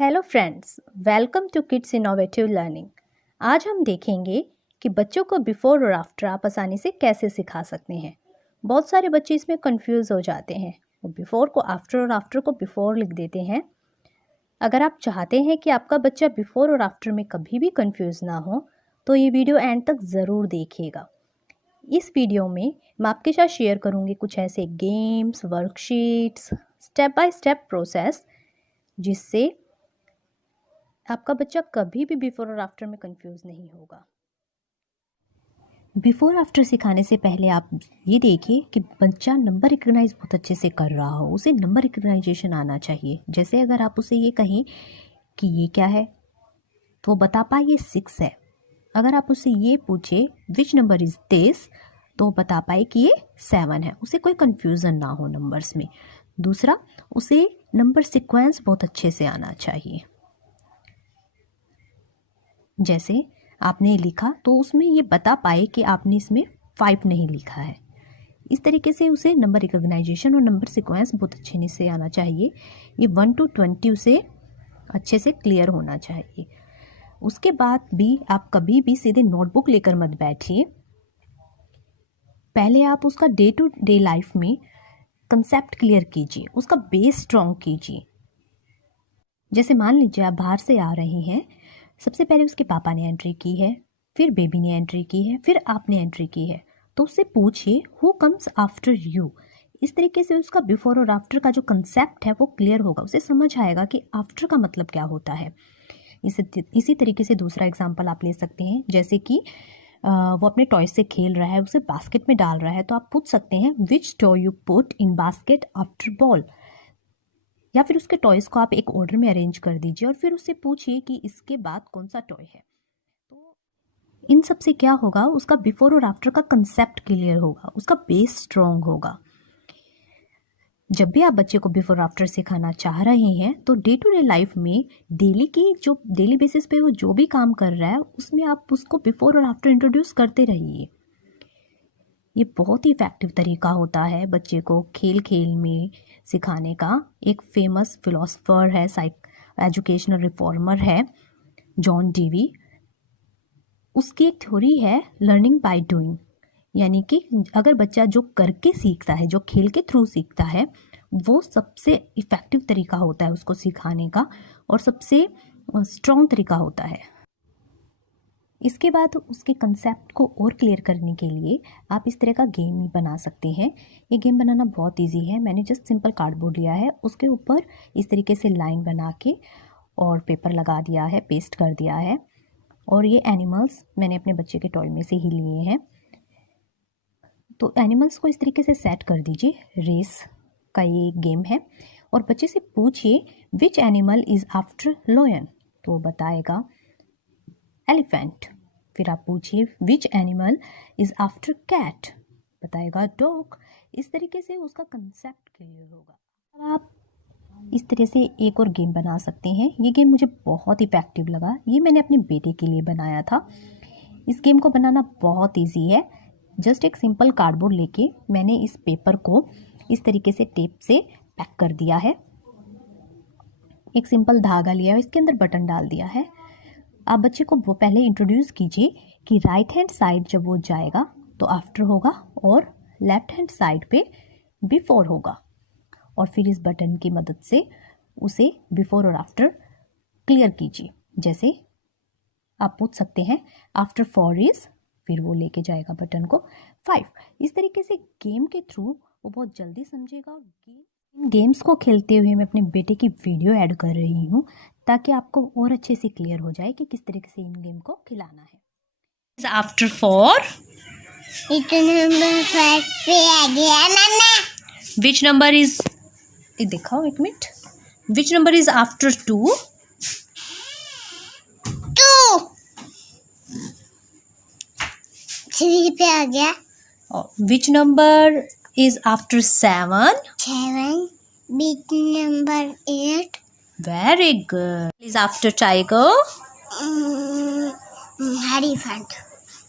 Hello friends, welcome to Kids Innovative Learning. आज हम देखेंगे कि बच्चों को बिफोर और आफ्टर आप आसानी से कैसे सिखा सकते हैं। बहुत सारे बच्चे इसमें कंफ्यूज हो जाते हैं, वो बिफोर को आफ्टर और आफ्टर को बिफोर लिख देते हैं। अगर आप चाहते हैं कि आपका बच्चा बिफोर और आफ्टर में कभी भी कंफ्यूज ना हो तो ये वीडियो एंड तक ज़रूर देखिएगा। इस वीडियो में मैं आपके साथ शेयर करूँगी कुछ ऐसे games, worksheets, step by step process जिससे आपका बच्चा कभी भी बिफोर और आफ्टर में कंफ्यूज नहीं होगा। बिफोर आफ्टर सिखाने से पहले आप ये देखिए कि बच्चा नंबर रिकग्नाइज बहुत अच्छे से कर रहा हो, उसे नंबर रिकग्नाइजेशन आना चाहिए। जैसे अगर आप उसे ये कहें कि ये क्या है तो बता पाए ये 6 है। अगर आप उसे ये पूछे विच नंबर इज दिस तो बता पाए कि ये 7 है, उसे कोई कंफ्यूजन ना हो नंबर्स में। दूसरा, उसे नंबर सीक्वेंस बहुत अच्छे से आना चाहिए। जैसे आपने लिखा तो उसमें ये बता पाए कि आपने इसमें 5 नहीं लिखा है। इस तरीके से उसे नंबर रिकग्नाइजेशन और नंबर सीक्वेंस बहुत अच्छे से आना चाहिए। ये 1 to 20 उसे अच्छे से क्लियर होना चाहिए। उसके बाद भी आप कभी भी सीधे नोटबुक लेकर मत बैठिए। पहले आप उसका डे टू डे लाइफ में कंसेप्ट क्लियर कीजिए, उसका बेस स्ट्रॉन्ग कीजिए। जैसे मान लीजिए आप बाहर से आ रहे हैं, सबसे पहले उसके पापा ने एंट्री की है, फिर बेबी ने एंट्री की है, फिर आपने एंट्री की है, तो उससे पूछिए हु कम्स आफ्टर यू। इस तरीके से उसका बिफोर और आफ्टर का जो कंसेप्ट है वो क्लियर होगा, उसे समझ आएगा कि आफ्टर का मतलब क्या होता है। इसी तरीके से दूसरा एग्जाम्पल आप ले सकते हैं। जैसे कि वो अपने टॉय से खेल रहा है, उसे बास्केट में डाल रहा है, तो आप पूछ सकते हैं which toy you put in basket after ball. या फिर उसके टॉयज़ को आप एक ऑर्डर में अरेंज कर दीजिए और फिर उससे पूछिए कि इसके बाद कौन सा टॉय है। तो इन सब से क्या होगा, उसका बिफोर और आफ्टर का कंसेप्ट क्लियर होगा, उसका बेस स्ट्रॉन्ग होगा। जब भी आप बच्चे को बिफोर आफ्टर सिखाना चाह रहे हैं तो डे टू डे लाइफ में डेली बेसिस पे वो जो भी काम कर रहा है उसमें आप उसको बिफोर और आफ्टर इंट्रोड्यूस करते रहिए। ये बहुत ही इफेक्टिव तरीका होता है बच्चे को खेल खेल में सिखाने का। एक फेमस फिलोसोफर है, एजुकेशनल रिफॉर्मर है, जॉन डीवी। उसकी एक थ्योरी है लर्निंग बाय डूइंग, यानी कि अगर बच्चा जो करके सीखता है, जो खेल के थ्रू सीखता है, वो सबसे इफेक्टिव तरीका होता है उसको सिखाने का और सबसे स्ट्रॉन्ग तरीका होता है। इसके बाद उसके कंसेप्ट को और क्लियर करने के लिए आप इस तरह का गेम बना सकते हैं। ये गेम बनाना बहुत इजी है। मैंने जस्ट सिंपल कार्डबोर्ड लिया है, उसके ऊपर इस तरीके से लाइन बना के और पेपर लगा दिया है, पेस्ट कर दिया है। और ये एनिमल्स मैंने अपने बच्चे के टॉय में से ही लिए हैं। तो एनिमल्स को इस तरीके से सेट कर दीजिए। रेस का ये गेम है और बच्चे से पूछिए which animal is after lion, तो बताएगा एलिफेंट। फिर आप पूछिए which animal is after cat, बताएगा डॉग। इस तरीके से उसका कंसेप्ट क्लियर होगा। अब आप इस तरह से एक और गेम बना सकते हैं। ये गेम मुझे बहुत इफेक्टिव लगा, ये मैंने अपने बेटे के लिए बनाया था। इस गेम को बनाना बहुत ईजी है। जस्ट एक सिंपल कार्डबोर्ड लेके मैंने इस पेपर को इस तरीके से टेप से पैक कर दिया है। एक सिंपल धागा लिया है, इसके अंदर बटन डाल दिया है। आप बच्चे को वो पहले इंट्रोड्यूस कीजिए कि राइट हैंड साइड जब वो जाएगा तो आफ्टर होगा और लेफ्ट हैंड साइड पे बिफोर होगा। और फिर इस बटन की मदद से उसे बिफोर और आफ्टर क्लियर कीजिए। जैसे आप पूछ सकते हैं आफ्टर 4 इज, फिर वो लेके जाएगा बटन को 5। इस तरीके से गेम के थ्रू वो बहुत जल्दी समझेगा। इन गेम्स को खेलते हुए मैं अपने बेटे की वीडियो ऐड कर रही हूँ ताकि आपको और अच्छे से क्लियर हो जाए कि किस तरीके से इन गेम को खिलाना है। आफ्टर 4 विच नंबर इज, दिखाओ एक minute, which number is after 2 3 पे आ गया। Which number is after 7 big number 8 very good is after tiger elephant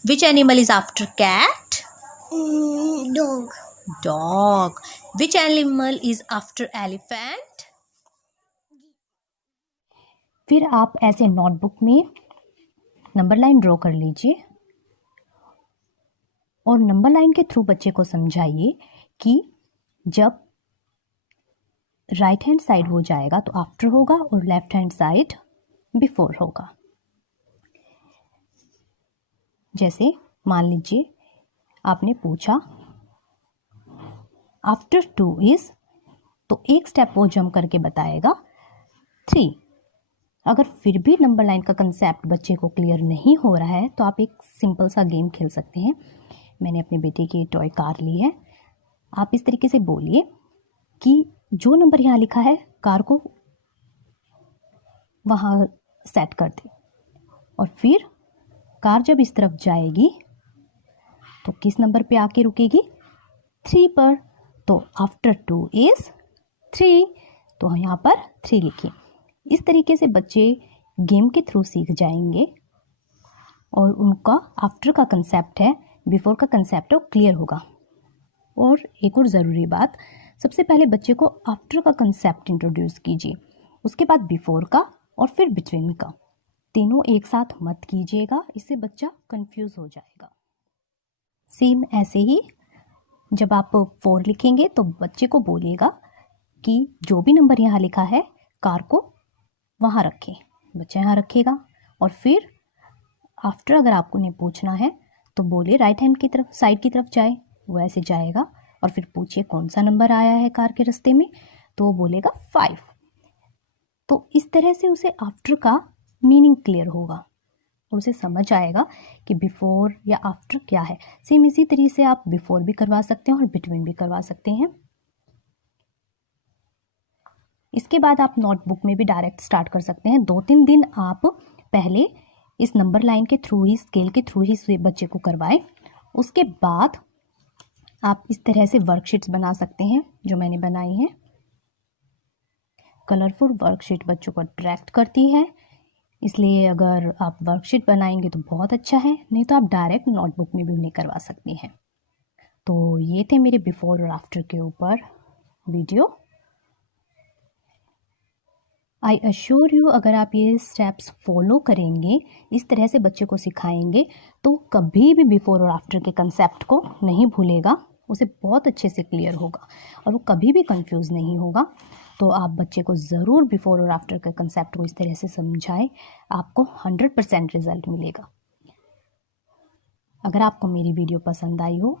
which animal is after cat dog which animal is after elephant फिर आप ऐसे notebook में number line draw कर लीजिए और नंबर लाइन के थ्रू बच्चे को समझाइए कि जब राइट हैंड साइड हो जाएगा तो आफ्टर होगा और लेफ्ट हैंड साइड बिफोर होगा। जैसे मान लीजिए आपने पूछा आफ्टर 2 इज, तो एक स्टेप वो जंप करके बताएगा 3। अगर फिर भी नंबर लाइन का कंसेप्ट बच्चे को क्लियर नहीं हो रहा है तो आप एक सिंपल सा गेम खेल सकते हैं। मैंने अपने बेटे की टॉय कार ली है। आप इस तरीके से बोलिए कि जो नंबर यहाँ लिखा है कार को वहाँ सेट कर दे, और फिर कार जब इस तरफ जाएगी तो किस नंबर पे आके रुकेगी? 3 पर। तो आफ्टर 2 इज 3, तो यहाँ पर 3 लिखिए। इस तरीके से बच्चे गेम के थ्रू सीख जाएंगे और उनका आफ्टर का कंसेप्ट है, बिफोर का कंसेप्ट है, वो क्लियर होगा। और एक और ज़रूरी बात, सबसे पहले बच्चे को आफ्टर का कंसेप्ट इंट्रोड्यूस कीजिए, उसके बाद बिफोर का और फिर बिटवीन का। तीनों एक साथ मत कीजिएगा, इससे बच्चा कंफ्यूज हो जाएगा। सेम ऐसे ही जब आप 4 लिखेंगे तो बच्चे को बोलिएगा कि जो भी नंबर यहाँ लिखा है कार को वहाँ रखें। बच्चा यहाँ रखेगा और फिर आफ्टर अगर आपको ने पूछना है तो बोलिए राइट हैंड की तरफ, साइड की तरफ जाए, वो ऐसे जाएगा और फिर पूछिए कौन सा नंबर आया है कार के रास्ते में, तो वो बोलेगा 5। तो इस तरह से उसे आफ्टर का मीनिंग क्लियर होगा और उसे समझ आएगा कि बिफोर या आफ्टर क्या है। सेम इसी तरीके से आप बिफोर भी करवा सकते हैं और बिटवीन भी करवा सकते हैं। इसके बाद आप नोटबुक में भी डायरेक्ट स्टार्ट कर सकते हैं। 2-3 दिन आप पहले इस नंबर लाइन के थ्रू ही, स्केल के थ्रू ही बच्चे को करवाएं। उसके बाद आप इस तरह से वर्कशीट्स बना सकते हैं जो मैंने बनाई हैं। कलरफुल वर्कशीट बच्चों को अट्रैक्ट करती है, इसलिए अगर आप वर्कशीट बनाएंगे तो बहुत अच्छा है, नहीं तो आप डायरेक्ट नोटबुक में भी उन्हें करवा सकती हैं। तो ये थे मेरे बिफोर और आफ्टर के ऊपर वीडियो। आई अश्योर यू, अगर आप ये स्टेप्स फॉलो करेंगे, इस तरह से बच्चे को सिखाएंगे, तो कभी भी बिफोर और आफ्टर के कंसेप्ट को नहीं भूलेगा, उसे बहुत अच्छे से क्लियर होगा और वो कभी भी कंफ्यूज नहीं होगा। तो आप बच्चे को ज़रूर बिफोर और आफ्टर के कंसेप्ट को इस तरह से समझाएं, आपको 100% रिजल्ट मिलेगा। अगर आपको मेरी वीडियो पसंद आई हो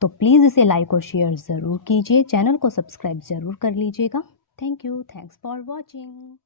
तो प्लीज़ इसे लाइक और शेयर ज़रूर कीजिए, चैनल को सब्सक्राइब ज़रूर कर लीजिएगा। Thank you, thanks for watching.